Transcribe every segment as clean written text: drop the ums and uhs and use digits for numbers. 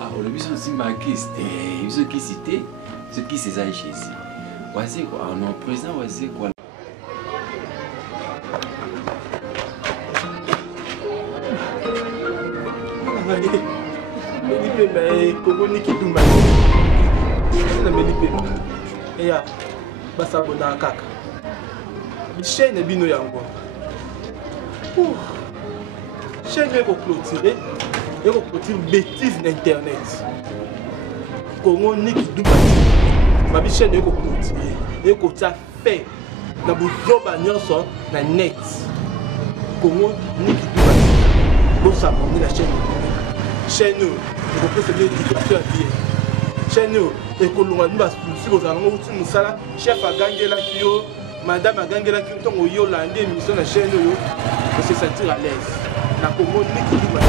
Ah, on a vu ça aussi marqué, c'était. Ce qui c'était, ce qui s'est ici. Voici quoi, ah non, président, voici quoi. Melipe, Congo Niki Dumba. Melipe. Et ya, basabona kaka. Chaîne bino yango. Chaîne est clôturée. Et on clôture bêtise d'internet. Congo Niki Dumba. Ma chaîne est clôturée. Et qu'on t'a fait. Na buzoba nyonso na net. Congo Niki Dumba. Bon s'abonner la chaîne. Chaîne nous, on peut se dire éducation à pied. Chaîne nous, et que l'on a nous si vous avez un sala, chef à Gangela Kyo, madame à Gangela Kyo, tant au Yolande, émission la chaîne nous, on se sentir à l'aise. La Congo Niki Dumba,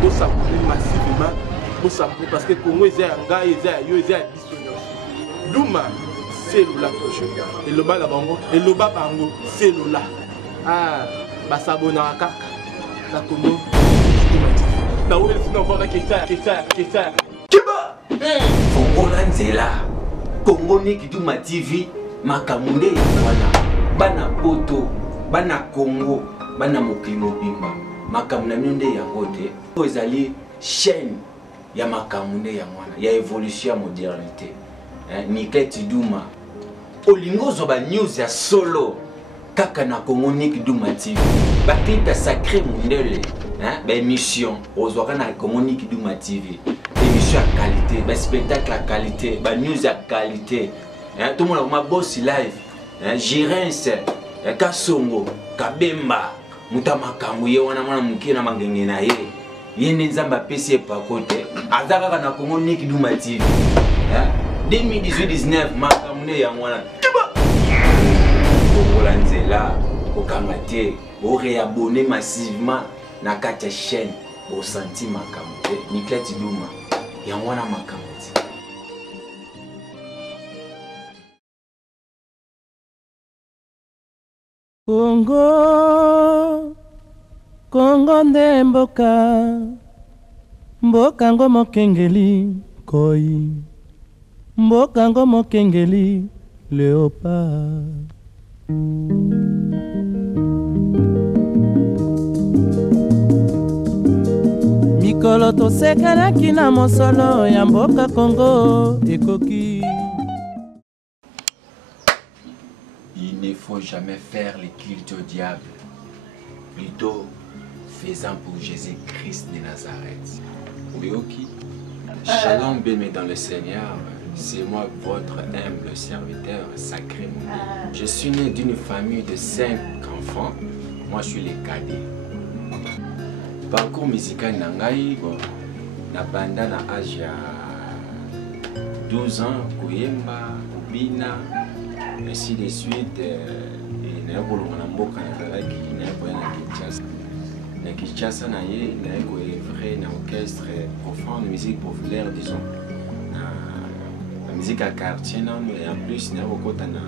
pour s'abonner massivement, pour s'abonner parce que Congo est un gars, il est un yo, il est un missionnaire. Douma, c'est là toujours. Et le bas la bango, et le bas bango, c'est là. Ah, bah s'abonner à Kaka, la Congo. Na wewe sina mbona kisa. Kiba! Congo Lanzela. Congo Niki Dumba TV makamunde wana. Bana poto, bana Congo, bana mokimo bimba. Makamuna minde yango te. Ezali chaîne ya makamunde ya wana, ya évolution ya modernité. Niki Dumba. Olingo zoba news ya solo. Kaka na Congo Niki Dumba TV. Bakita sacré mundele. Émission aux organes Congo Niki Dumba TV, émission à qualité, spectacle à qualité, news à qualité, tout le monde a boss live, Gérence, Kasongo, Kabemba, Mutamakamou, Yewana Mukina Mangena, Yene Nzamba PC par côté, Azaka na Congo Niki Dumba TV, 2018-19, Makamune Yamwana, Congo Lanzela, Okangate, au réabonner massivement. Na kati ya chaîne au senti makamu Niki Dumba ya mwana makamu Congo nde mboka ngo mokengeli koi mboka ngo mokengeli léopard. Mikolo tosekelaki na mosolo ya mboka Congo ekoki. Il ne faut jamais faire les cultes au diable, plutôt faisant pour Jésus-Christ de Nazareth. Oyoki, shalom bien dans le Seigneur, c'est moi votre humble serviteur sacré. Je suis né d'une famille de 5 enfants, moi je suis le cadet. Parcours musical nangai bon na banda na âge ya 12 ans koyemba bina ainsi de suite na kolonga na mboka na kalaki na boya na Kinshasa na ye na ko œuvrer na orchestre profond de musique populaire disons la musique à quartier non et en plus na ko kota na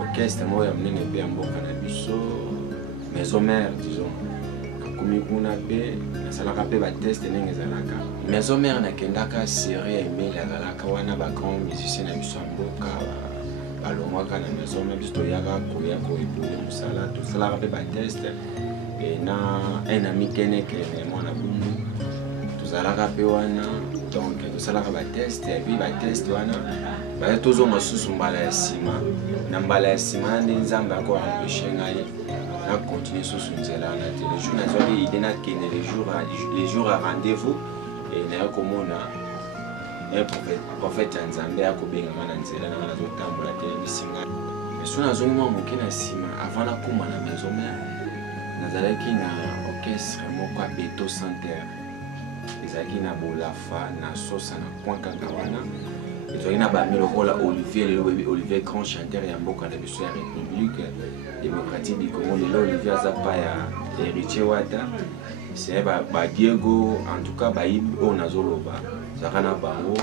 orchestre mo ya mnene pe mboka na biso maison mère disons kuna pe nasalaka pe bateste ndenge ezalaka maison mère nakendaka série aimé ezalaka wana ba grand musicien na biso mboka balongwaka na maison mère biso toyaka koya koepule mosala tosalaka pe bateste na un ami keneke mwana bundu tozalaka pe wana donc tosalaka bateste epi bateste wana baza tozonga susu mbala ya nsima na mbala ya nsima nde nzambe akoempêche ngai na continuer sur ce nzela na te le jour nazali idée na kende les jours à rendez-vous et na komona un prophète ya nzambe akobengama na nzela na nazotambola te misinga mais so nazongi mwa moke na nsima avant nakoma na maison mère nazalaki na orchestre moko ya beto santerre ezalaki na bolafa na sosa na kwankanga wana ezalaki na bami lokola Olivier grand chanteur ya mboka na biso ya république démocratique du Congo lelo Olivier azapa ya héritier wata c'est ba Diego en tout cas ba ibi o nazoloba zakana bango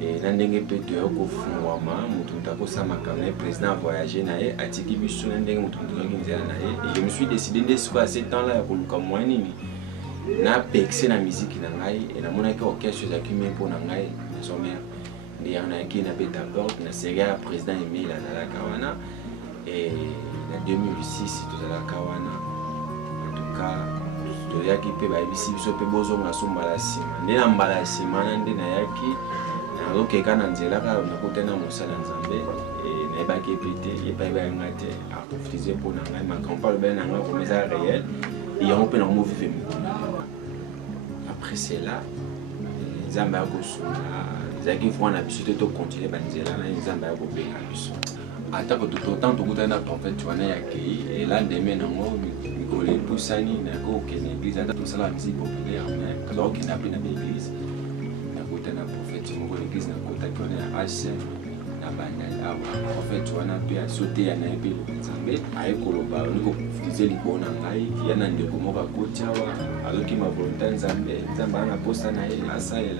et na ndenge pe to kofungwama mutu takosama kamne président voyager na ye atiki biso na ndenge mutu ndenge nzela na ye et je me suis décidé de ce à 7 ans là ya koluka mwanini na pexé na musique na ngai et na monaki orchestre za kimi pour na ngai sommer ndi ana ki na beta porte na série président Emile la kawana et na 2006 tout la kawana en tout cas to yaki pe ba bisi biso pe bozo nga sombala sima ndi na mbala sima na ndi na yaki na lokeka na nzela ka na kotena mosala nzambe et na ba ki pété et ba ba ngate a profiter pour na ngai ma campagne ben na ngai comme ça réel et on peut normalement vivre. Après cela, les Zamba Gossuna, les gens qui vont continuer à dire les Zamba Gossuna. Attends que tout autant, tout le monde a prophète, tu en as accueilli, et là, demain, on a tout ça, il y a une église, tout ça, la musique populaire, alors qu'il n'y a plus d'église. Il y a un prophète, l'église, il y a un HCM. En fait, tu as sauté à Naïbe, à Ekoloba, on a fait les bons engagements, il y a un de comment va coacher, alors qu'il m'a volonté Zambé, Zamba na posta na asa et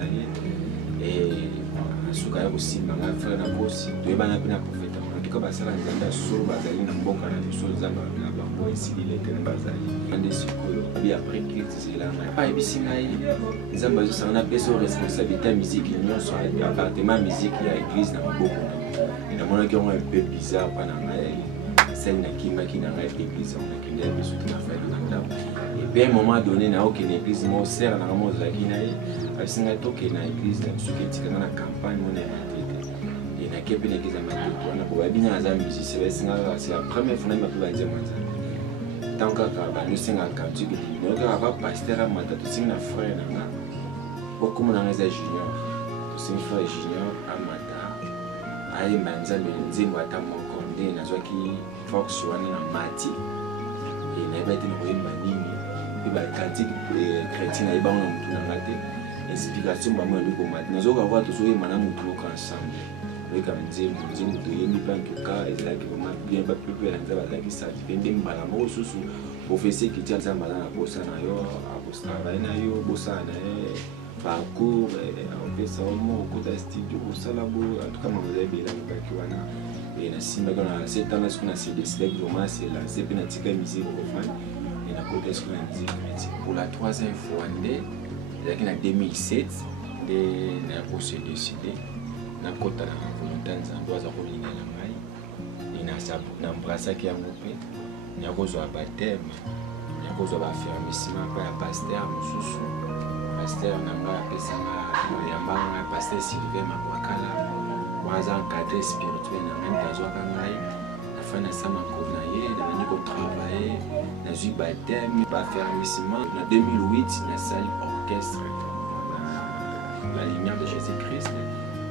Sukaya aussi, ma frère na bosi, tu es bana pina prophète. En tout cas, basala Zanda sur Bazali na boka na sur Zamba na bango ici il était na Bazali. Ande sikolo, abi après qu'il c'est là. Pas ibisingai, Zamba ça on a pris son responsabilité musique, union sur appartement musique et église na boka. Et dans mon cas on est un peu bizarre pendant celle qui m'a qui n'a pas église, on a qui n'a pas soutenu la fête de Nanda. Et puis à un moment donné, n'a aucune église, moi sert dans le monde de la Guinée, avec ce n'est toqué dans l'église, dans ce qui est dans la campagne, mon église. Et n'a qu'une église à ma tête, on a pour bien à la musique, c'est la première fois que je vais dire moi. Tant que nous sommes en cantique, nous avons pasteur à ma tête, nous sommes frère, beaucoup de gens junior, nous sommes frères junior à ma tête. Aïe, manza nzimbo ata moko nde nazwaki fox wana na mati et na ebati na koyemba nini pe ba cantique chrétien na eba na mutu na ngate inspiration ba mo liko mati nazoka kwa tozoyemba na mutu moko ensemble leka nzimbo toyembi plan tuka ezalaki vraiment bien ba plus na nzaba zaki sa dipende mbala moko susu professeur qui tient nzamba na bosa na yo abosana na yo bosa na parcours on fait ça au moins au côté studio au salabo en tout cas moi vous avez bien la et na simba quand à 7 ans là ce qu'on a décidé vraiment c'est là c'est bien tika musique profane et na côté ce qu'on a musique chrétienne pour la troisième fois en 2007 de na ko se décider na kota na volonté nzambe za ko linga na mai et na sa na embrasser qui a ngope na ko zo baptême na ko zo ba fermissement pa pasteur mususu pasteur nanga pesanga yambanga pasteur Sylvain Mabwakala waza encadré spirituel na même kazo kangai afin na sama kona ye na niko travailler na ju baptême pas fermissement na 2008 na salle orchestre la lumière de Jésus-Christ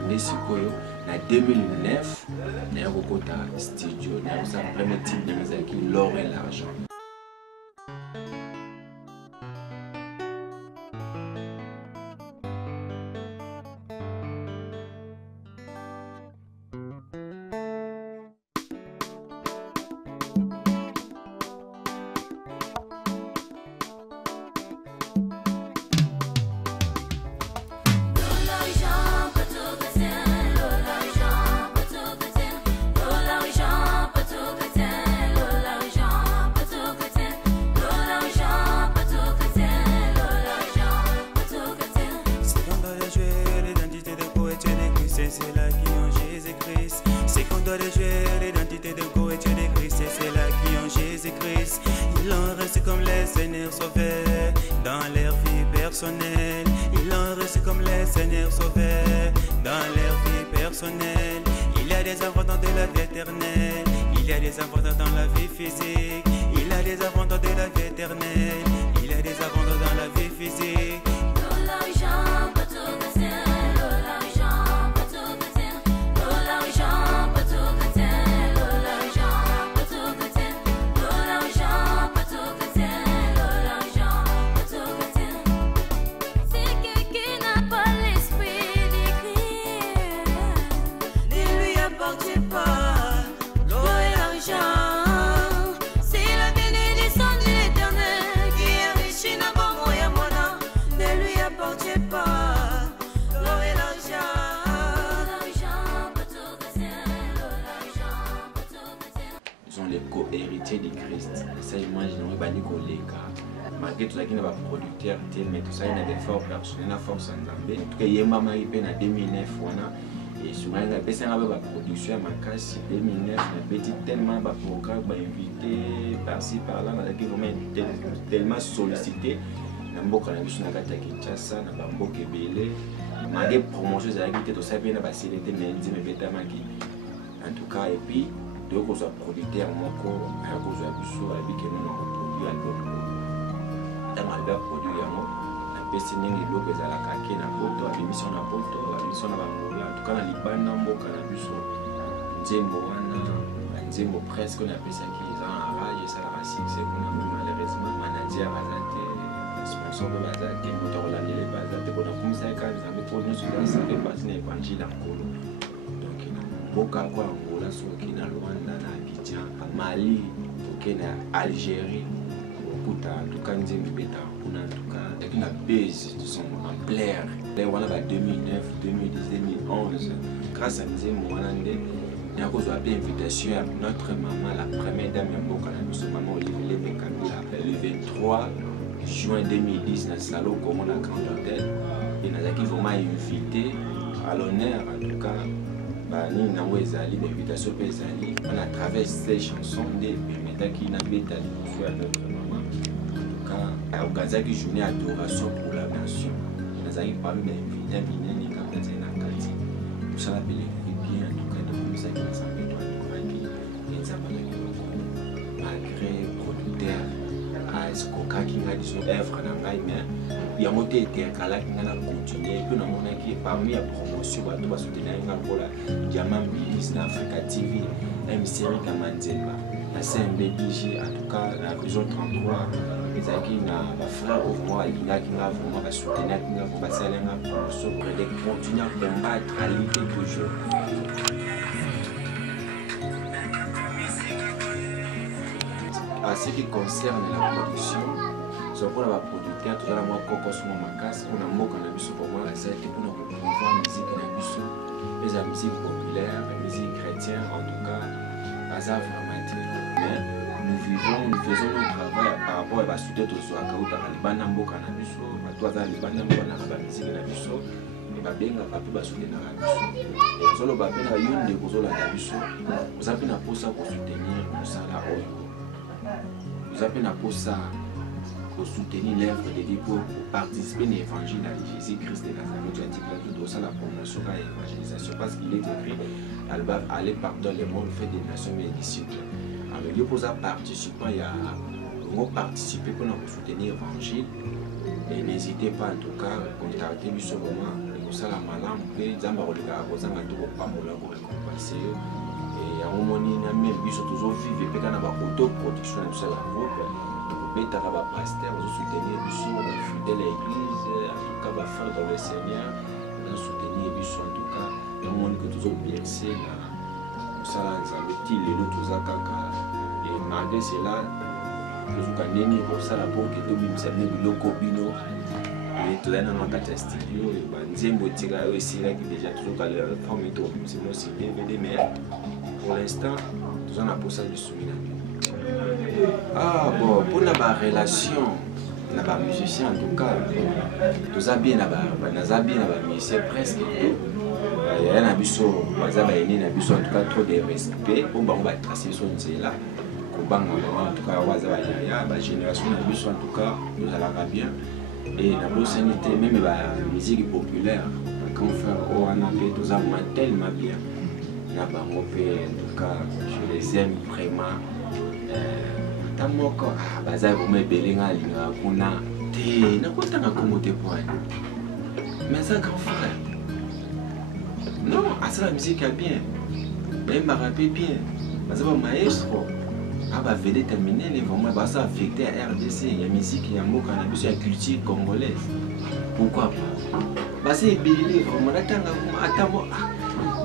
ne sikoyo na 2009 na yokota studio na sa premier type de musique l'or et l'argent. C'est là qui ont Jésus-Christ. C'est qu'on doit jouer l'identité de Goethe de Christ. Et c'est là qui ont Jésus-Christ. Il en reste comme les seigneurs sauvés dans leur vie personnelle. Il en reste comme les seigneurs sauvés dans leur vie personnelle. Il y a des enfants de la vie éternelle. Il y a des enfants dans la vie physique. Il y a des enfants de la vie éternelle. Il y a des enfants dans la vie physique. Les co-héritiers du Christ. Ça, moi, je n'aurais pas dit collègue. malgré tout ça qui n'a pas producteur mais tout ça il y a des efforts personnels la force en Zambie en tout cas yemba mari pe na 2009 wana et souvent il y a des production à Makassi 2009 mais petit tellement de programmes invité par-ci par-là qui vraiment tellement sollicité na mboka na biso na kati ya Kinshasa na bamboka ebele malgré promotion ezalaki te tosali mpe na baselete menzi mebetamaki en tout cas et puis de kozwa producteur moko akozwa biso abike nono koproduit album ntango alibi aproduit yango napesi ndenge eloko ezalaka ake na poto abimiso na poto abimiso na bangola en tout cas na libanda mboka na biso nzembo wana banzembo presque oyo napesaki eza na rage esalaka succès kuna malheureusement manager aza te sponsor mpe baza te moto akolandele baza te mpona komisaki kaka nzambe mpo nyonso ezasala epasi na évangile ya nkolo donc na mboka yango ya ngola soki na Rwanda na Abidjan Mali oke na Algérie okuta antuka nzembo ebetaka kuna antuka ezalaki na base de son ampleur wana ba 2009 2010 2011 grâce à nzembo wana nde nakozwa mpe invitation ya notre maman la première dame ya mboka na biso mama Olivier Lebe Kabila le 23 juin 2010 dans le salon comme on a Grand Hôtel et nous avons vraiment invité à l'honneur en tout cas nous avons l'invitation on a travers ces chansons des permettant qui n'a pas à notre maman en tout cas à Ogazaki journée adoration pour la nation nous avons parmi les invités minés comme ça na kati tout ça l'appelé bien en tout cas de comme ça qui nous a et ça malgré producteur eskoka kinga diso œuvre na ngai mais yango te etekala kinga na continuer mpe namonaki parmi ya promotion bato basoutenir nga lokola Diamant Bilis na Africa TV MCR Kamanzemba na CMBDG en tout cas na région 33 ezalaki na bafrère ovmo alingaki nga vraiment basoutenir kinga po basalenga promotion pour de continuer à combattre à lutter toujours. En ce qui concerne la production, c'est pour la producteur, tout à l'heure, moi, Kokos Momakas, on a mot qu'on a vu pour moi, ça a été pour nous promouvoir la musique et la musique populaire, la musique chrétienne, en tout cas, hasard vraiment. Mais nous faisons notre travail par rapport à la soudure de Zoaka ou par les banambo cannabis, toi, les banambo cannabis, la musique et la biso, et ma bien, la papier bassoudé dans la biso. Et solo babé, la une des causes de la biso, vous avez une pause pour soutenir le salaire. Vous avez pour ça pour soutenir l'œuvre de Dieu pour participer à l'évangile à Jésus-Christ de Nazareth. Tu as dit que tout ça la promotion à l'évangélisation parce qu'il est écrit elle va aller partout le monde faire des nations mes disciples. Alors Dieu pour ça participant il y a participer pour nous soutenir l'évangile et n'hésitez pas en tout cas à contacter nous sur le moment pour ça la malam et Zamba Olga Rosanga tout pour récompenser. Et à un moment donné, ils sont toujours vivants et quand on a autoproduction de la groupe, on peut être pasteur, on soutenir les fidèles à l'église, en tout cas, on faire dans le Seigneur, on soutenir les en tout cas, et on montre que toujours bercé dans ça, les tout ça, et malgré cela, nous avons pour ça la pour que tout le monde s'est mis le copino. Et tout le monde a un studio, et on a aussi déjà toujours à la forme de tout, sinon c'est DVD, mais pour l'instant, nous avons pour ça du souvenir. Ah bon, pour la relation, les musiciens en tout cas, nous avons bien les musiciens presque tout. Il y a un abisso, en tout cas trop de respect, on va tracer son là. En tout cas, la génération de en tout cas, nous allons bien. Et la proximité, même la musique populaire, quand on fait au Anapé, nous avons tellement bien. En tout cas, je les aime vraiment. Tant que baza vous belinga linga kuna te na kota na komote point. Mais ça grand frère. Non, ça la musique est bien. Même ma rapé bien. Baza ba maestro. Va venir terminer les vraiment ça affecté à RDC, la musique il y a mot cannabis la culture congolaise. Pourquoi pas? Bah c'est belé vraiment attends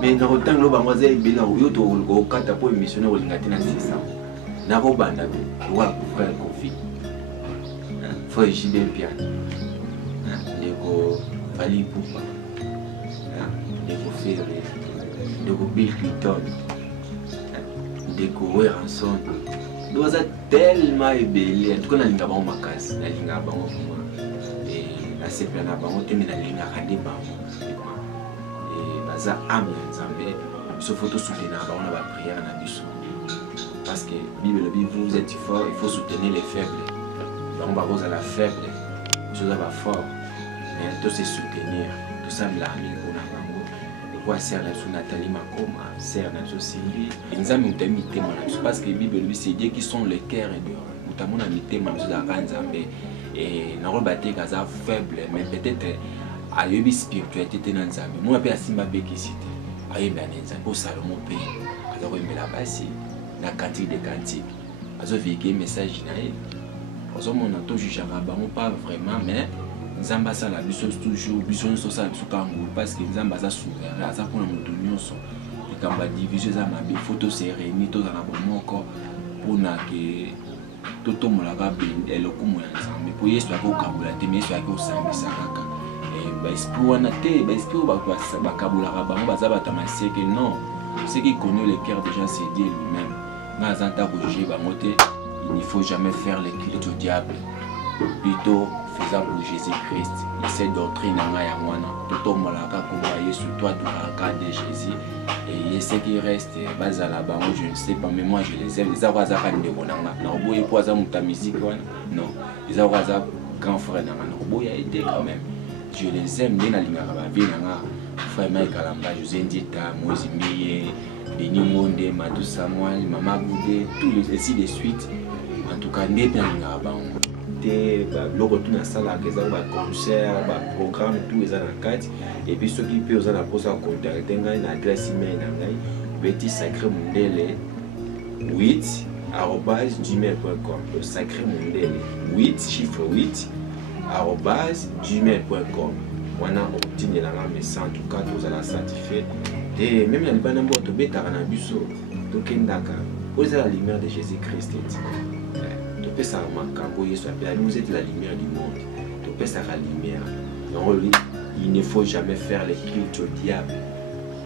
mais dans autant que ba moza belé au yoto au kata pour émissionner au lingatina 600. Na ko banda be wa frère Kofi. Faut JB piano. Neko Fali Poupa. Neko Ferré. Neko Bill Clinton. Neko Ranson. donc ça tellement ébélé en tout cas nalinga bango makasi nalinga bango vraiment et nasepela na bango te mais nalingaka nde bango et baza ame ya nzambe biso faut tosoutenir bango na baprière na biso parce que Bible lobi vous êtes fort il faut soutenir les faibles bango bakozala faible biso oza bafort mais to se soutenir tosambela amigo na bango quoi sert na biso Nathalie Makoma sert na biso Sylvie nzambe muta mitema na biso parce que Bible lobi c'est Dieu qui sont le cœur et de muta mona mitema biso za nzambe et na roba te kaza faible mais peut-être ayebi spiritualité te na nzambe moi pe asimba bekisite ayemba na nzambe po Salomon pe kaza ko embela basi na cantique de cantique azo véhiculer message na ye ozo mona to jugera bango pas vraiment mais nzamba sala biso toujours biso nyonso sala biso kango parce que nzamba za souverain aza mpona moto nyonso likamba division eza mabe photo se réunir tozala bomoko mpona ke totomolaka elokumu ya nzambe po yesu akokabola te me yesu akosambisa kaka baesprit wana te baesprit oyo bakabolaka bango baza bato masieke non ce qui connaît le cœur des gens c'est Dieu lui-même nga aza nta kojuge bango te il ne faut jamais faire le culte au diable plutôt faisant pour Jésus-Christ. Et cette doctrine en Yamwana, tout le monde a Jésus, toi tu as de Jésus. Et ce qui reste, bas à la bas, je ne sais pas, mais moi je les aime. Les avoir à de Bonanga. Narbo et poison ou ta musique, non. Les avoir à grand frère Narbo a été quand même. Je les aime, les Nalinga Vinanga, frère Mike Kalamba, José Ndita, Moïse Miye, Denis Monde, Madou Samuel, Mama Goudé, tous les ainsi de suite. En tout cas, n'est pas un le retour dans la salle, les concerts, les programmes, tout les cadre. Et puis ceux qui peuvent la pose à contacter une adresse email petit sacré mondele 8 @gmail.com. Le sacré mondele 8 chiffre 8 @gmail.com. On a obtenu la message en tout cas vous allez satisfait et même la libana boto beta na biso to kendaka vous la lumière de Jésus-Christ. Nous êtes la lumière du monde. La lumière. Donc, il ne faut jamais faire les cultes au diable,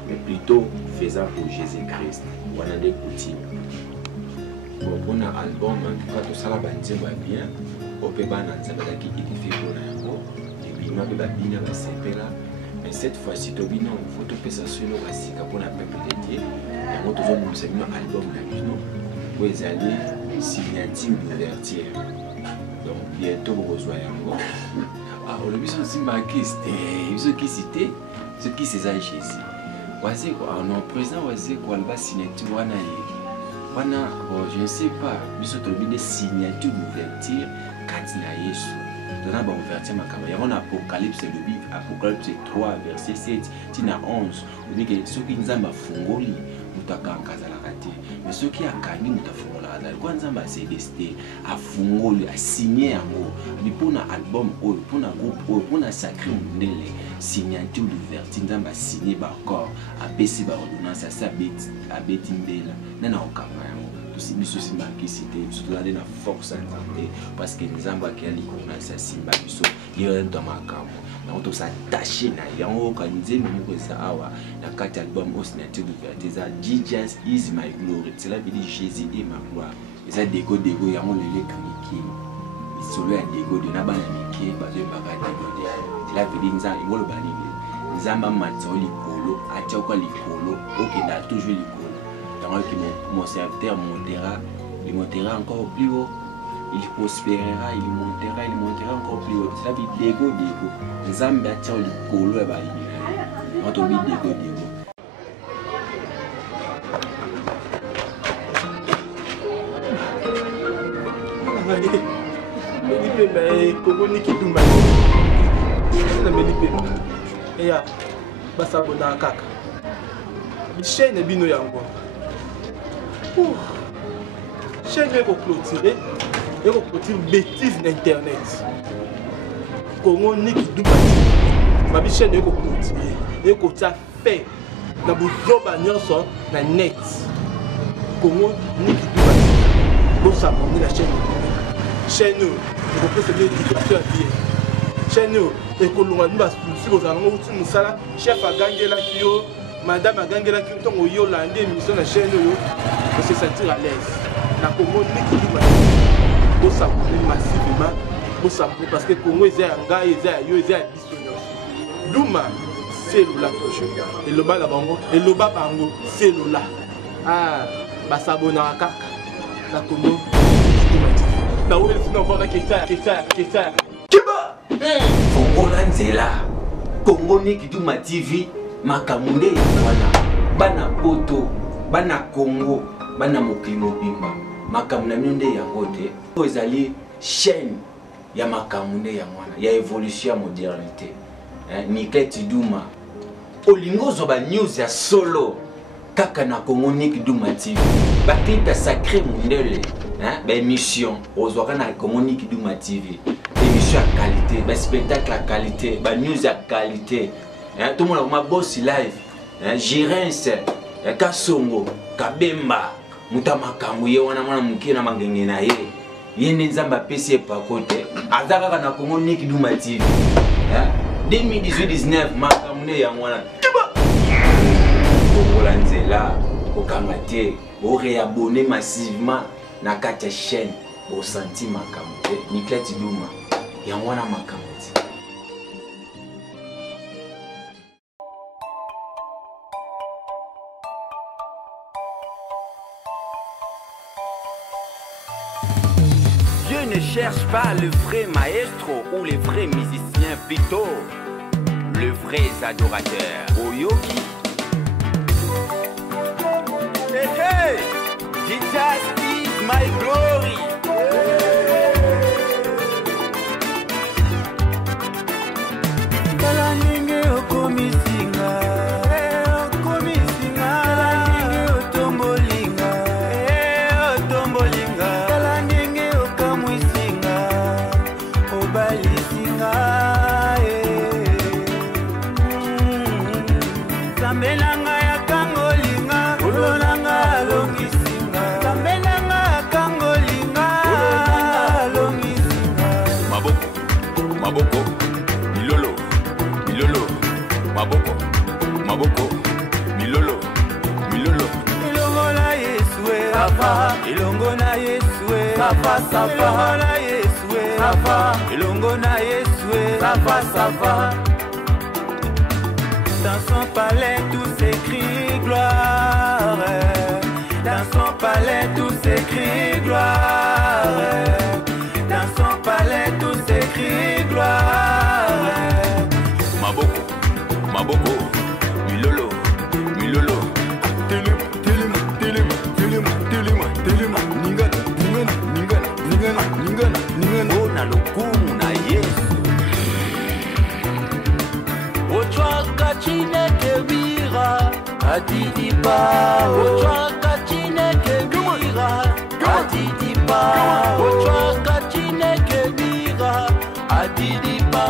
mais plutôt faisant pour Jésus-Christ. On a des coutumes. Bon, pour un album, en tout cas, tout ça va bien. On peut pas qui édifie pour l'info. Et puis, on va bien mais cette fois-ci, il faut que ça soit le pour la peuple de Dieu. Et on a un album. Vous allez signature d'ouverture. Donc bientôt vous rejoignez encore. Ah, le but aussi marqué, ceux qui citaient, ceux qui c'est ça Jésus. Voici quoi, en présent, voici quoi, le bas signature, wana, bon, je ne sais pas, mais c'est le but de signature d'ouverture, quand na Yesu. Dans la ouverture, il y a un Apocalypse, le livre Apocalypse 3, verset 7, tina 11. On dit que ceux qui nous ont fongoli, nous avons mais ceux qui ont gagné, nous avons quand nous avons cédé, à fongoli, à signer un mot, pour un album, pour un groupe, pour un sacré mondele, signature d'ouverture, nous avons signé par corps, à baisser par ordonnance, à Betimbela, nous avons aussi biso simba qui cité surtout la force en santé parce que nous avons qui a ça simba biso yo dans makambo na to s'attacher na yango quand nzembe moko ça awa na quatre album au signature d'ouverture ça Jesus is my glory cela veut dire Jésus est ma gloire ça dégo yango le cliquer solo ya dégo de na bana mike bazo bakata de cela veut dire nza ngolo banini nzamba matso likolo atia kwa likolo okenda toujours likolo. Mon serviteur montera, il montera encore plus haut, il prospérera, il montera encore plus haut. C'est la vie d'ego. Nzambe atia likolo ya bayi. On to bi d'ego. Melipe Kongo ni kitumba. Na melipe. Eya basabona kaka. Chaîne bino yango. Chaîne est clôturée et clôture bêtise d'internet. Congo ni qui double. Ma chaîne est clôturée et que ça fait na bozoba nyonso na net. Congo ni qui double. Bon ça pour la chaîne. Chaîne on peut se dire éducation bien. Chaîne et que l'on a nous si vous avez un musala chef a gagné la kio. Madame a gagné la culture au Yolande, émission de la chaîne, on se sentir à l'aise. na Congo niki duma bo sampler massivement bo sampler parce que Congo eza ya ngai eza ya yo eza ya biso nyonso duma selula toujours eloba la bango eloba bango selula basabona kaka na Congo na oyo sino bona kesa kiba Congo lanzela Congo niki duma TV makamunde wana bana poto bana Congo bana mokili mobimba makamuna nde yango te ezali chaîne ya makamunde ya mwana ya évolution ya modernité Niketi Duma olingo zo ba news ya solo kaka na Congo Niki Duma TV ba clip ya sacré mundele ba émission ozwaka na Congo Niki Duma TV émission à qualité ba spectacle à qualité ba news à qualité tout le monde ma boss live Girens Kasongo Kabemba Mutamakambu ye wana mwana mukina mangenge na ye yende nzamba pesi pa kote azaka na Congo Niki Duma TV 2018-19 makamune ya mwana Congo lanzela okanga te o réabonner massivement na kati ya chaîne au senti makamute Niketi Duma ya mwana makamute. Dieu ne cherche pas le vrai maestro ou les vrais musiciens, plutôt le vrai adorateur. Oyoki. Hey, hey, Jesus is my glory. Kalaninge okomisinga, okomisinga. Kalaninge otombolinga, otombolinga. Kalaninge okamwisinga, obalisinga. Sambelanga ya kangolinga, ulonanga longisinga. Sambelanga ya kangolinga, ulonanga longisinga. Maboko, maboko, milolo, milolo, maboko, maboko, milolo, milolo. Ilongo na Yesue, safa. Ilongo na Yesue, safa, safa. Ilongo na Yesue, safa. Ilongo na Yesue, safa, safa. Dans son palais tout s'écrit gloire. Dans son palais tout s'écrit gloire. Dans son palais tout s'écrit gloire. Maboko, maboko, milolo, milolo. Telema, telema, telema, telema, telema, telema. Ningana, ningana, ningana, ningana, ningana, ningana. Ona lokumu na Yesu. Ochwaka chineke bira adidipa. Ochwaka chineke bira adidipa. Ochwaka chineke bira adidipa.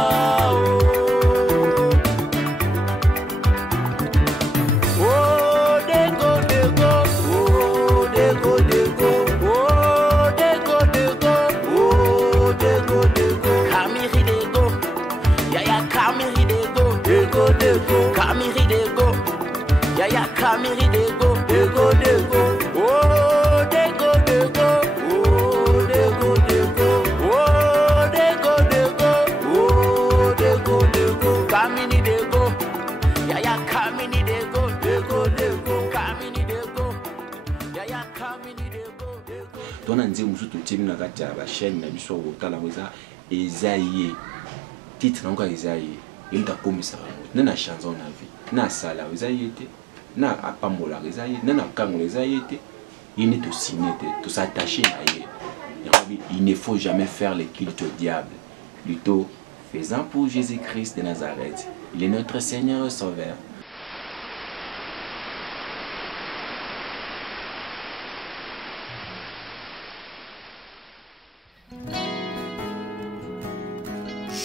Oh dego dego, oh dego dego, oh dego dego, oh dego dego. Kamiri dego, yaya kamiri dego. Dego dego, kamiri dego, yaya kamiri dego, dego dego, oh dego dego, oh dego dego, oh dego dego, oh dego dego, kamini dego, yaya kamini dego, dego dego, kamini dego, yaya kamini dego, dego. Tona nzi musutu timi na kati ya ba chaîne na biso otala koza ezaye titre nanga ezaye il t'a commis ça na chanson na vie na sala ezayete na apambola ezaye na kango ezayete il ne te signer te s'attacher à lui. Il ne faut jamais faire le culte au diable, plutôt faisant pour Jésus-Christ de Nazareth. Il est notre Seigneur et Sauveur.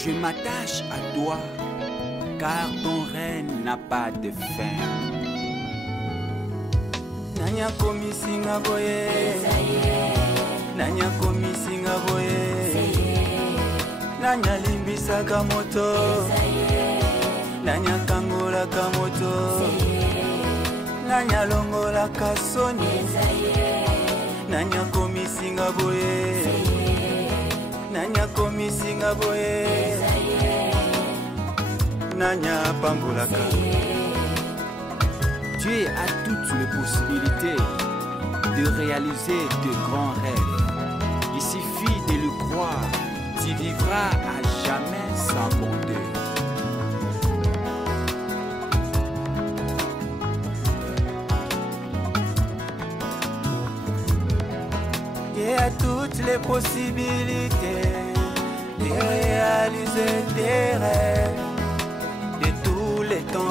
Je m'attache à toi, car ton règne n'a pas de fin. Nanya komisinga boye, nanya komisinga boye, nanya limbisa kamoto, nanya kangola kamoto, nanya longola kasoni, nanya komisinga. komisinga boye nanya komisinga boye nanya pambolaka. Dieu a toutes les possibilités de réaliser de grands rêves. Il suffit de le croire, tu vivras à jamais sans bonheur. Dieu a toutes les possibilités de réaliser des rêves de tous les temps.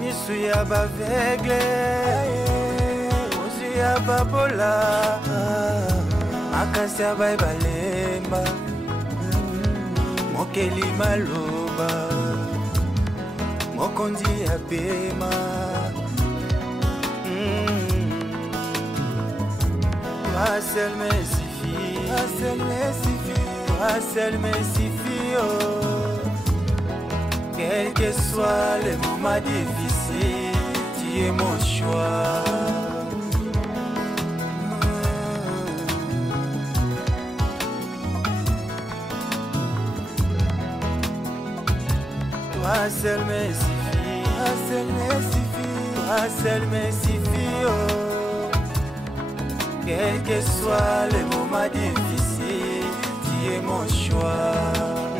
Misu ya baveugle, ozu ya babola, makasi ya balemba, mokeli maloba, mokonzi ya pema. Toi seul me suffit, toi seul me suffit, toi seul me suffit, oh. Quel que soit le moment difficile, tu es mon choix. Toi seul me suffit, toi seul me suffit, toi seul me suffit, oh. Quel que soit le moment difficile, tu es mon choix.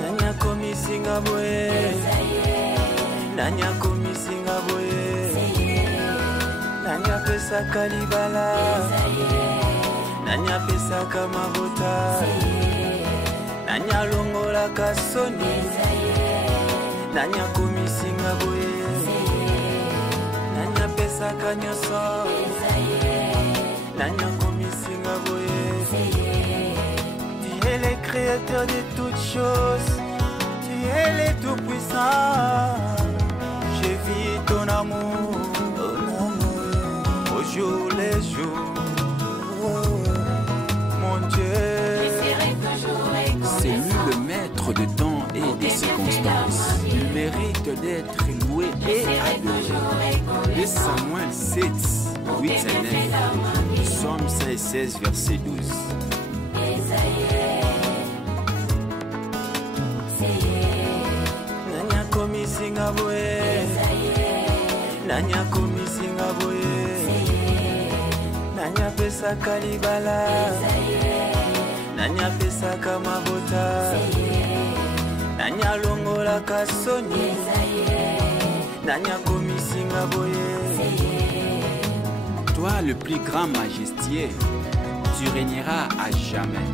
Nanya komisinga boye, nanya komisinga boye, nanya pesaka libala, nanya pesaka mabota, nanya longola kasoni, nanya komisinga boye, nanya pesaka nyoso, nanya komisinga boye. Tu es le créateur de toutes choses, tu es le tout-puissant. Je vis ton amour, au jour les jours. Mon Dieu, c'est lui le maître de temps et des circonstances. Il mérite d'être loué et adoré. 2 Samuel 7, 8 et 9. Psaume 16, verset 12. nanya komisinga boye, nanya komisinga boye, nanya pesaka libala, nanya pesaka mabota, nanya longola kasoni, nanya komisinga boye. Toi, le plus grand majestueux, tu régneras à jamais.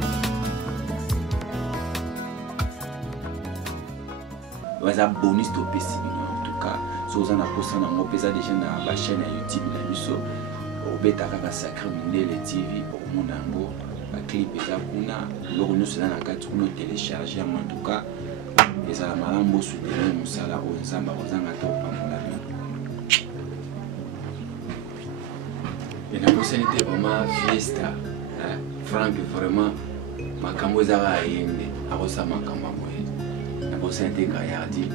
Waza bonus to pesibino en tout cas so za na posa na ngo pesa déjà na ba chaîne YouTube na biso obeta kaka Sacré Mindele TV omona ngo ba clip eza kuna loko nyuso na kati kuno télécharger en tout cas eza malambo soutenir musala o nzamba kozanga to pamula bien. Et na c'était vraiment fiesta Frank vraiment makambo za ba yende akosa makambo moye. Nabosente Gayardi,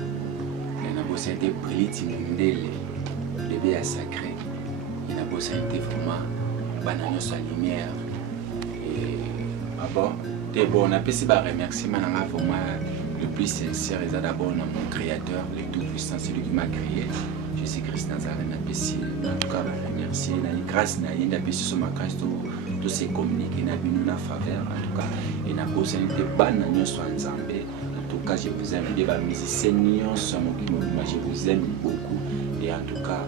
Nabosente Briliti Mindele, bébé à sacré, Nabosente vraiment banano sa lumière. Et bon, t'es bon, on a passé par remerciement vraiment le plus sincère et d'abord mon créateur, le tout-puissant, celui qui m'a créé, Jésus-Christ Nazareth, en tout cas remercier, grâce na yinda pesi sur ma grâce de se communiquer na bino na faveur en tout cas et Nabosente banano so nzambe. En tout cas, je vous aime bien, mes musiciens, je vous aime beaucoup. Et en tout cas,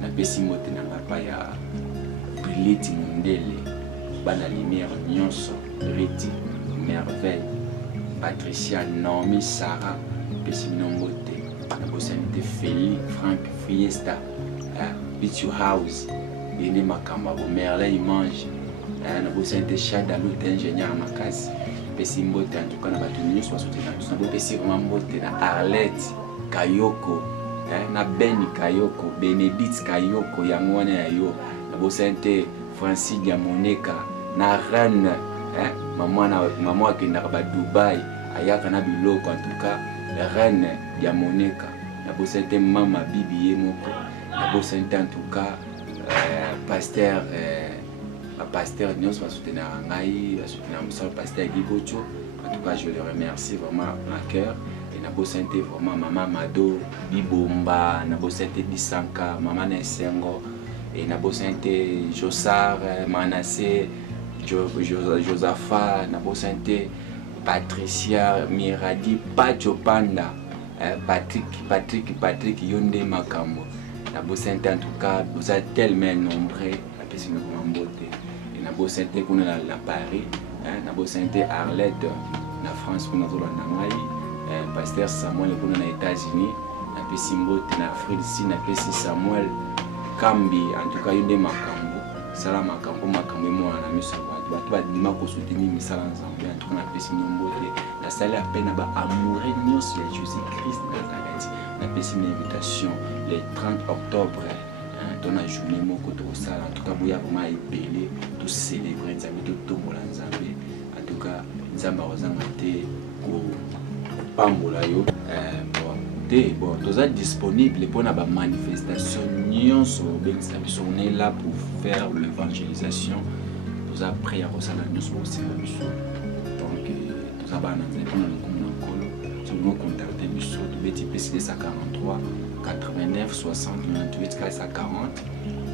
la pesimote n'a pas ya Briliti Mindele, Bana Lumière, Nyonso, Riti, Merveille, Patricia, Naomi, Sarah, Pesimote, Nabosanite Feli, Frank, Fiesta, Pichu House, Bene Makamba, Merlin Mange, Nabosanite Chadalou, ingénieur Makasi. Pesi mbote en tout cas na batuni so soutenir tout na pesi vraiment mbote na Arlette Kayoko na Beni Kayoko Benedict Kayoko ya mwana ya yo na bosente Francis Diamoneka na Reine maman akenda ba Dubai ayaka na biloko en tout cas Reine Diamoneka na bosente mama bibi ye moko Nabo Sainte en tout cas, pasteur Nyos va soutenir Ngai, va soutenir le pasteur Guy Bocho. En tout cas, je le remercie vraiment à cœur. Et Nabo Sainte vraiment Maman Mado, Bibomba, Nabo Sainte Bisanka, Maman Nessengo, et Nabo Sainte Jossar, Manassé, Josaphat, Nabo Sainte Patricia, Miradi, Pacho Panda, Patrick Yonde Makambo. Nabo Sainte en tout cas, vous êtes tellement nombreux, la personne en beauté. Et Nabo Sainte qu'on a à Paris, Nabo Sainte Arlette, la France qu'on a dans la pasteur Samuel qu'on a aux États-Unis, la personne beauté en Afrique ici, la personne Samuel Kambi, en tout cas Yonde Makambo, Salam Makambo, Makambo, moi on a mis ça. Tu vas dire soutenir mes salles ensemble, en tout cas la personne beauté. La salle à peine à amoureux de Jésus-Christ Nazareth. La personne invitation le 30 octobre. Dans la journée, mon côté au salle, en tout cas, vous avez vraiment épelé, tout célébrer, tout tomber en tout cas, nous avons été bon, tout ça disponible pour la manifestation. On est là pour faire l'évangélisation. Nous avons pris à Rosana News aussi. Donc, nous avons nous contacter sur le BTP 43 89 60 98 440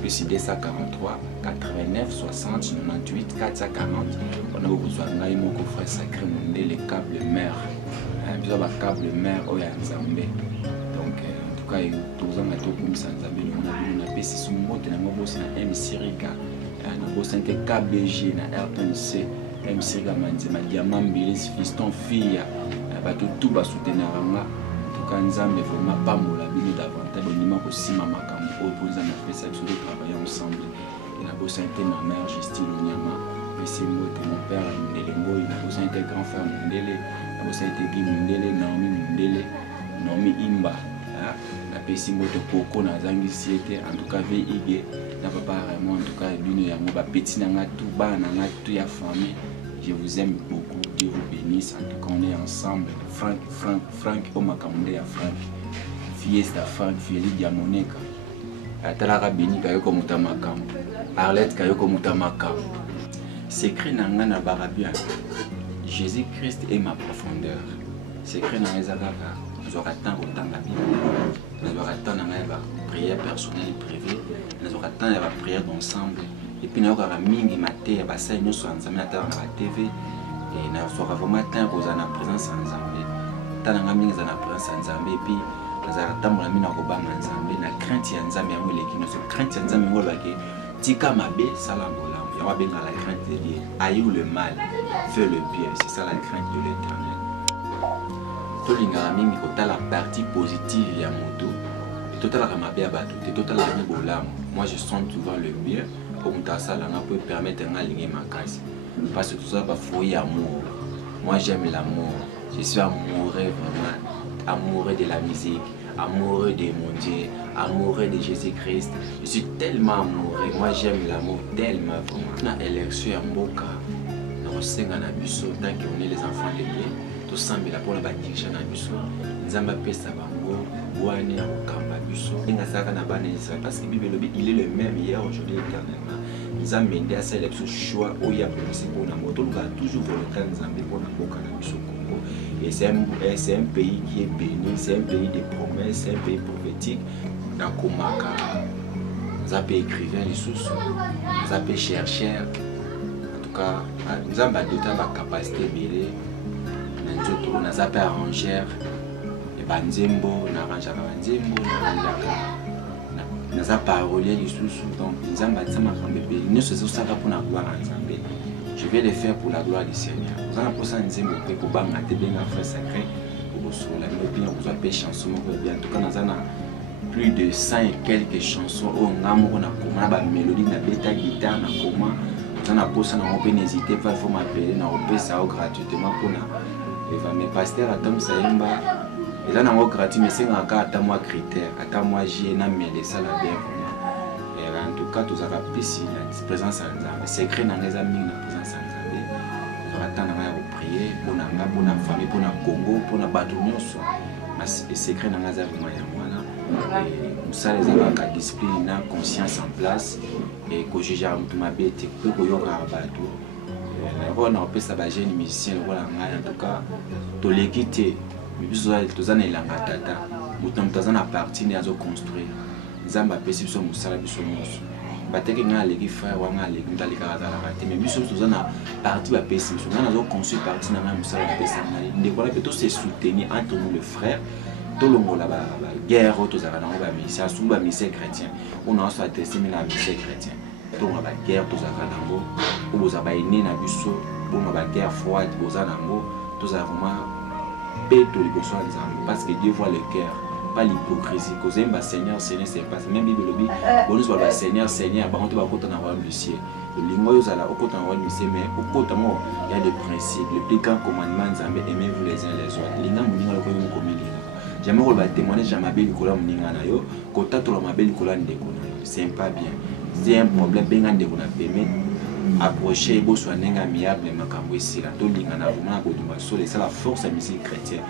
puis 43 89 60 98 440. On a besoin de mon frère sacré les câbles mère. Nous avons câble mère au Yanzambe. Donc en tout cas nous avons tout comme ça Nzambe on a pesi sur moto na ngobosi na M-Siriga na bosi nke KBG na RTNC M-Siriga manzema diamant bilis fiston fille bato tout ba soutenir nga en tout cas Nzambe vraiment pas mola bino davantage bonima ko sima makambo o bonza na pesa biso de travailler ensemble et na bosi nke ma mère Justine Onyama pesi moto mon père Ndelengo na bosi nke grand frère Ndele na bosi nke Guy Ndele Naomi Ndele Naomi Imba la pesi moto Coco na zangi siete en tout cas VIG na papa vraiment en tout cas bino ya mo ba petit na nga tout ba na nga tout ya famille. Je vous aime beaucoup, Dieu vous bénisse, en tout cas on est ensemble. Frank Omakamde ya Frank, Fiesta Frank, Félix Diamoneka, Atalara Beni Kayoko Mutamakam, Arlette Kayoko Mutamakam. Secret nanga na barabia, Jésus-Christ est ma profondeur. Secret nanga ezalaka, nous aurons temps autant la Bible, nous aurons temps dans la prière personnelle et privée, nous aurons temps dans la prière d'ensemble. Et puis nous avons mingi maté basa nous sommes ensemble na TV et nous avons vraiment temps pour la présence ensemble tant nga mingi za na présence ensemble et puis nous avons temps pour la mina ko ba ensemble na crainte ya nzambe yango leki nous crainte ya nzambe ngo baki tika mabe sala ngola ya wa benga la crainte de Dieu aïe le mal fais le bien, c'est ça la crainte de l'Éternel. To linga mingi ko ta la partie positive ya moto total la mabe abatu total la ni bolam. Moi je sens souvent le bien pour ça peut permettre d'aligner ma case parce que tout ça va fouiller amour. Moi j'aime l'amour, je suis amoureux vraiment, amoureux de la musique, amoureux de mon Dieu, amoureux de Jésus-Christ. Je suis tellement amoureux, moi j'aime l'amour tellement vraiment. On a élection à Mboka, on a biso tant qu'on est les enfants de Dieu, tout ça mais la pour la bâtisse na biso, nzamba pesa bango, boani ya kamba biso. Inga saka na bana parce que Bible il est le même hier aujourd'hui éternellement. Nzambe ndé a celle ce choix au ya prononcé pour na moto nous a toujours volontaire Nzambe pour na boka na biso Congo. Et c'est un pays qui est béni, c'est un pays de promesses, c'est un pays prophétique. Dans Komaka, Nzambe écrivain les sous, Nzambe chercheur. En tout cas, Nzambe a d'autres capacités belé. Nzoto Nzambe arrangeur. Banzembo, n'arrangeaka banzembo, n'arrangeaka parolier les sous donc Nzamba tsama kambebe nous c'est ça pour la gloire à Nzambe. Je vais le faire pour la gloire du Seigneur. Vous en pour ça Nzembo pour banga te bien frère sacré pour sur la bien vous appelez chanson bien en tout cas nous en plus de 100 et quelques chansons au ngamo on a comment ba mélodie na beta guitare na comment vous en a pour ça na on peut n'hésiter pas faut m'appeler na on peut ça gratuitement pour na mais pasteur Adam Sayemba et là, on a gratuit, mais c'est un cas à moi critère, à moi j'ai un mêlé, ça la bien. Et en tout cas, tous les ici, la présence en Nzambe, secret dans les amis, la présence en Nzambe. Nous attendons à prier pour la famille, pour le Congo, pour la bâtonnière. Les secrets dans les amis, mosala ezalaka discipline na conscience en place et kojugaka moto mabe ete mpe koyokaka bato nakoka na kopesa bajeune musicien lokola ngai en tout cas toleki te biso toza na elanga tata moto moto aza na parti nde azoconstruire nzambe apesi biso mosala biso nyonso bateki ngai aleki frère wanga aleki moto alekaka azalaka te mais biso toza na parti bapesi biso ngai nazoconstruire parti na ngai mosala bapesa ngai ndeko wana mpe tose soutenir entre nous le frère tolongola baguerre oyo tozalaka nango bamisien surtout bamisien chrétien oyo naoso atestimi na bamisien chrétien tolongola baguerre tozalaka nango oyo bozala baene na biso bonga baguerre froide boza nango tozala vraiment peto liboso ya nzambe parce que Dieu voit le cœur pas l'hypocrisie kozemba Seigneur Seigneur c'est pas même Bible lobi bonus ba Seigneur Seigneur bango to bakota na royaume du ciel lingo yo zala okota na royaume du ciel mais okota mo il y a des principes le plus grand commandement nzambe aimez-vous les uns les autres linga muninga loko yo komeli jamais ko ba témoigner jamais be likola muninga na yo kota to la mabe likola ndeko na yo c'est pas bien c'est un problème benga ndeko na peme approcher bo so nenga amiable makambo esila to linga na vraiment ko dumba so c'est la force de musique chrétienne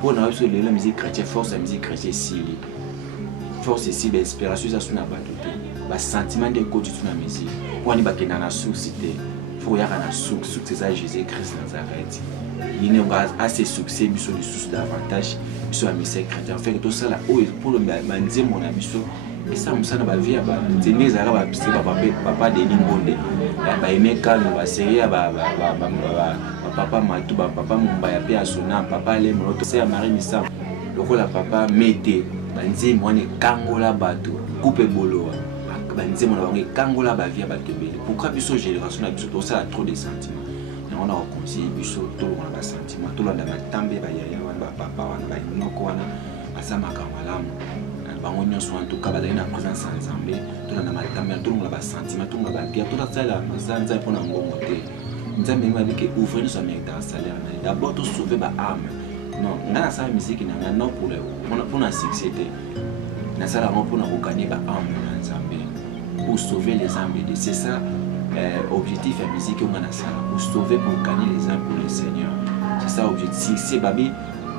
pour na so la musique chrétienne force de musique chrétienne sili force ici l'inspiration ça suna batoté ba sentiment de côté sur la musique pour ni ba kena na société faut ya na succès c'est ça Jésus Christ Nazareth il n'est pas assez succès biso de source davantage biso la musique chrétienne fait que tout ça là pour le mandier mon ami so et ça me semble vie ba tenez ara ba papa de Ningonde ba emeka no ba série ba papa matu ba papa mumbaya pe asona papa le moto c'est Marie Missa lokola papa mete banzi mwane kangola bato coupe boloa banzi mwana bango kangola ba vie bato bele pourquoi biso génération na biso to ça trop de sentiments on a conseillé biso to on a sentiment to la matambe ba yaya wana ba papa wana ba inoko wana asama kamalamu bango nyonso en tout cas bazali na présence ya nzambe tolanda matambe tolongola basentiment tolongola baguerre tolasala mazanza mpo na mbongo te nzambe yebi ke ouvrir nyonso améritaka salaire na ye d'abord tosauve baarme non ngai nasala misiki na ngai non pour na succès te nasala yango mpo na kokanie baarme na nzambe pour sauver les âmes de c'est ça objectif ya misiki oyo ngai nasala pour sauver pour gagner les âmes pour le Seigneur c'est ça objectif c'est babi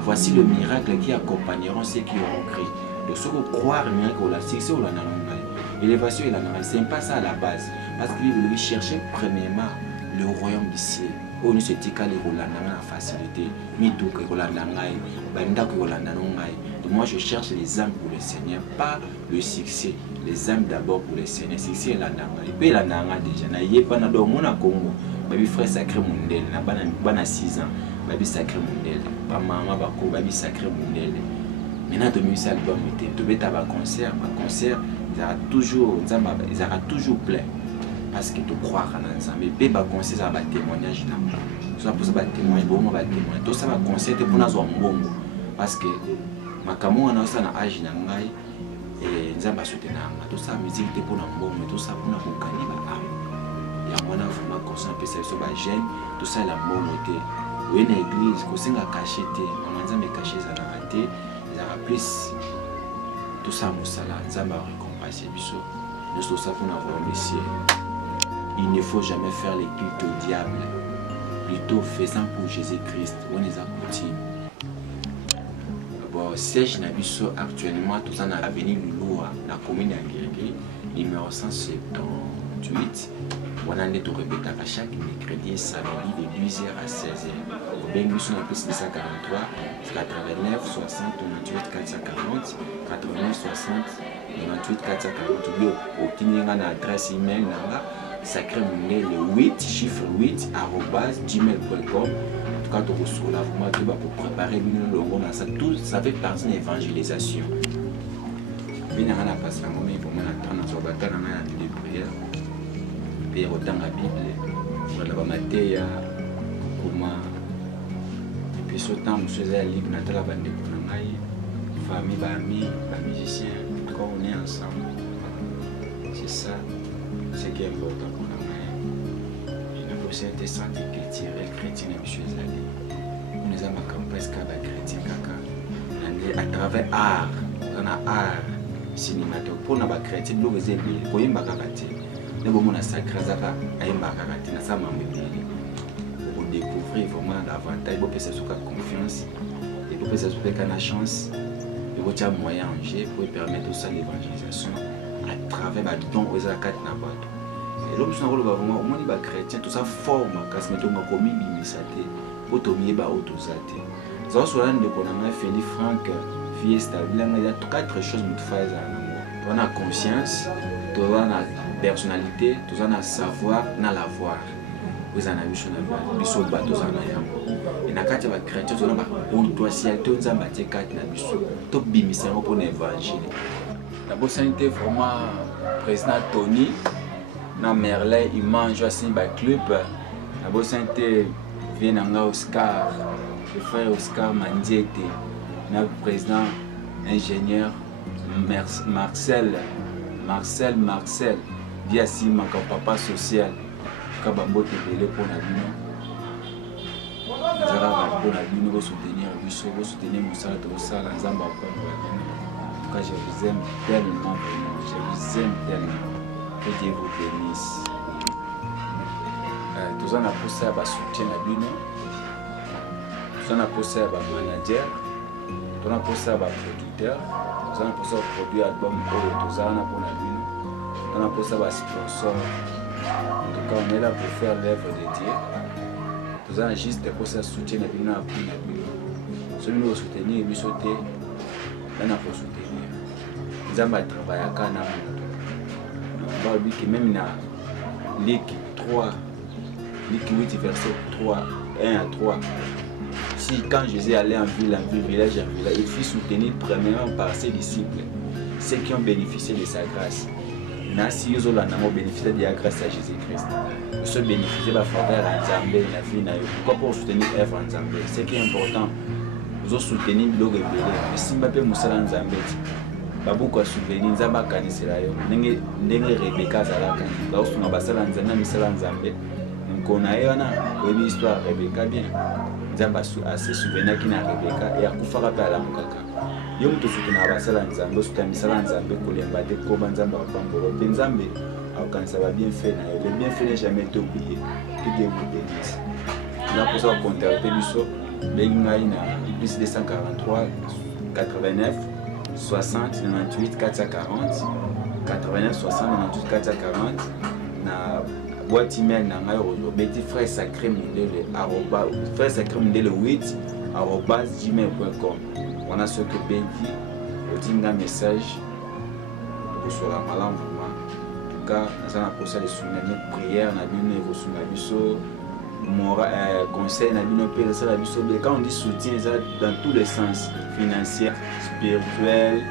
voici le miracle qui accompagneront ceux qui auront cru. De ce que croire que la succès ou la l'élévation et la c'est pas ça à la base parce qu'il veut chercher premièrement le royaume du ciel où nous se dit qu'à la facilité mito que Rolandangai banda que Rolandangai moi je cherche les âmes pour le Seigneur pas le succès les âmes d'abord pour le Seigneur succès la nanga et puis la nanga déjà na yé pas na do mona Congo babi frère sacré mondel na bana 6 ans babi sacré mondel ba maman ba ko babi sacré mondel. Maintenant, de album, tu veux avoir un concert, ils auront toujours plein. Parce que tu crois en ensemble. Et puis, un concert, ça va témoignage. Ça pour ça, va témoigner, bon, va témoigner. Tout ça va concert pour nous avoir un bon. Parce que, ma caméra, on a ça dans l'âge, et nous avons soutenu. Tout ça, musique, c'est pour nous bon, mais tout ça pour nous gagner. Il y a un vraiment conscient, puis c'est sur la gêne, tout ça, la bonne côté. Oui, une église, qu'on s'est caché, on a caché ça dans la tête. Plus tout ça musala nzamba récompenser biso nous tout ça pour avoir le ciel il ne faut jamais faire les cultes au diable plutôt faisant pour Jésus-Christ on les accoutume bon siège na biso actuellement tout ça na avenue Lulua la commune à Guégué numéro 178 on a net répété à chaque mercredi et samedi de 12h à 16h au bien sur la piste 243 89 60 98 440 89 60 98 440 bio au kinyenga na adresse email nanga sacré mondel le 8 chiffre 8 @gmail.com. En tout cas tu reçois la vraiment tu vas pour préparer le logo dans ça tout ça fait partie de l'évangélisation bien na passe la moment pour moi attendre sur batana na de prière et autant la Bible voilà ba Matthieu comment et puis ce temps monsieur est libre na la bande pour ngai famille ba amis ba musiciens quand on est ensemble c'est ça c'est qui est important pour ngai une possibilité santé chrétien monsieur Zali on les a ma presque ba chrétien kaka à travers art on a art cinématographique pour na ba chrétien lo ezeli koyemba kaka te ne bon na sacré zaka ayemba kaka te na sa mambe pour découvrir vraiment davantage pour passer sur confiance et pour passer sur la chance il y a moyen en jeu pour permettre aussi l'évangélisation à travers les dons aux actes na bato. Et l'homme sur le vraiment au moins les chrétiens tout ça forme parce que on a commis bimisate pour tomber ba autosate. Ça sur l'an de Konanga Félix Franck Fiesta il y a 4 choses que tu fais on a conscience, tu as la personnalité, tu as le savoir, tu as l'avoir. Vous en avez vu sur la biso bateau en ayam. Et na kati ba chrétien tu as ba autosialité tu as ba te kati na biso. To bimisa pour l'évangile. La bonne santé vraiment président Tony na Merlin il mange aussi ba club. La bonne santé vient na Oscar, le frère Oscar Mandiete, na président ingénieur Marcel via Sima comme papa social Kabambo Tebele pour la vie. Nous allons pour la vie, nous soutenir Moussa Tossa, la Zamba. Je vous aime tellement, je vous aime tellement. Que Dieu vous bénisse. Nous allons pousser à soutien la vie. Nous allons pousser à manager. Nous allons pousser à producteur. Nous allons pousser à produire album. Nous allons pour la vie. Nous allons pousser à sponsor. En tout cas, on est là pour faire l'œuvre de Dieu. Nous allons juste pousser à soutien la vie. Celui qui va soutenir, il sauter. Là, on peut soutenir. Nous allons travailler à Canada. On va dire que même dans Ligue 3, Ligue 8, verset 3, 1 à 3. Si quand Jésus allait en ville, village, il fut soutenu premièrement par ses disciples, ceux qui ont bénéficié de sa grâce. Si ils ont bénéficié de la grâce à Jésus-Christ, ils ont bénéficié de la faveur en Zambé, la vie. Pourquoi pour soutenir l'œuvre en Zambé? Ce qui est important, ils ont soutenu le rebelle. Mais si je peux Moussa en Zambé, Babou a souvenu Zamba Kanisirayo, Nenge Rebecca Zalaka, lorsque nous avons basala en Zambé, nous connaissons une histoire Rebecca bien. Zamba a se souvenu qu'il y a Rebecca et a Koufara à la Moukaka. Yom to soutenir basala en Zambé, soutenir en Zambé, pour les battre comme en Zamba, en Zambé, quand ça va bien faire, le bien fait n'est jamais oublié. Que Dieu vous bénisse. Nous avons besoin de contacter Bissot, Bengaïna, plus 243 89 60 98 440 89 60 98 440 na boîte email na ngayo Betty frère sacré mondele frère sacré mondele 8 @gmail.com. On a ce que Betty otinga message sur la malam vraiment. En tout cas, nous allons procès de soutenir prière na bino et vos biso conseil na bino pe ça la biso. Quand on dit soutien ça dans tous les sens, financier, spirituel,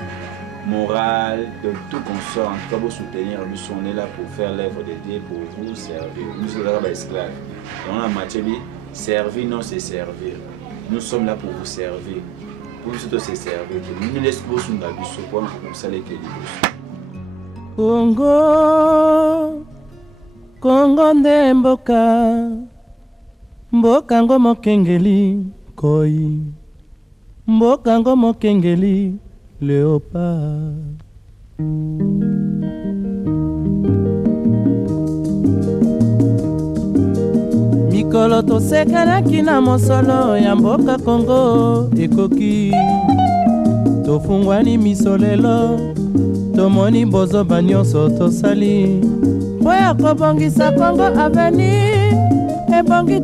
moral, de tout qu'on sort. En tout cas, pour soutenir, nous on est là pour faire l'œuvre de Dieu, pour vous servir. Nous sommes là pour esclaves. Dans la matière, servir, non, c'est servir. Nous sommes là pour vous servir. Pour vous se servir. Nous ne laissons pas nous abuser pour nous saler que Congo, Congo ndemboka, mboka ngo mokengeli koi. Mboka ngo mokengeli léopard. Mikolo tosekanaki na mosolo ya mboka Congo ekoki. Tofungwani misolelo, tomoni bozoba nyonso tosali. Po ya kobongisa Congo avenir. Ebongi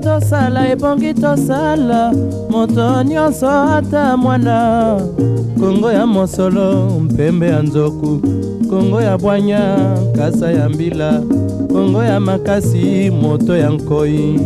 tosala moto nyonso ata mwana. Congo ya mosolo mpembe ya nzoku, Congo ya bwanya kasa ya mbila, Congo ya makasi moto ya nkoi.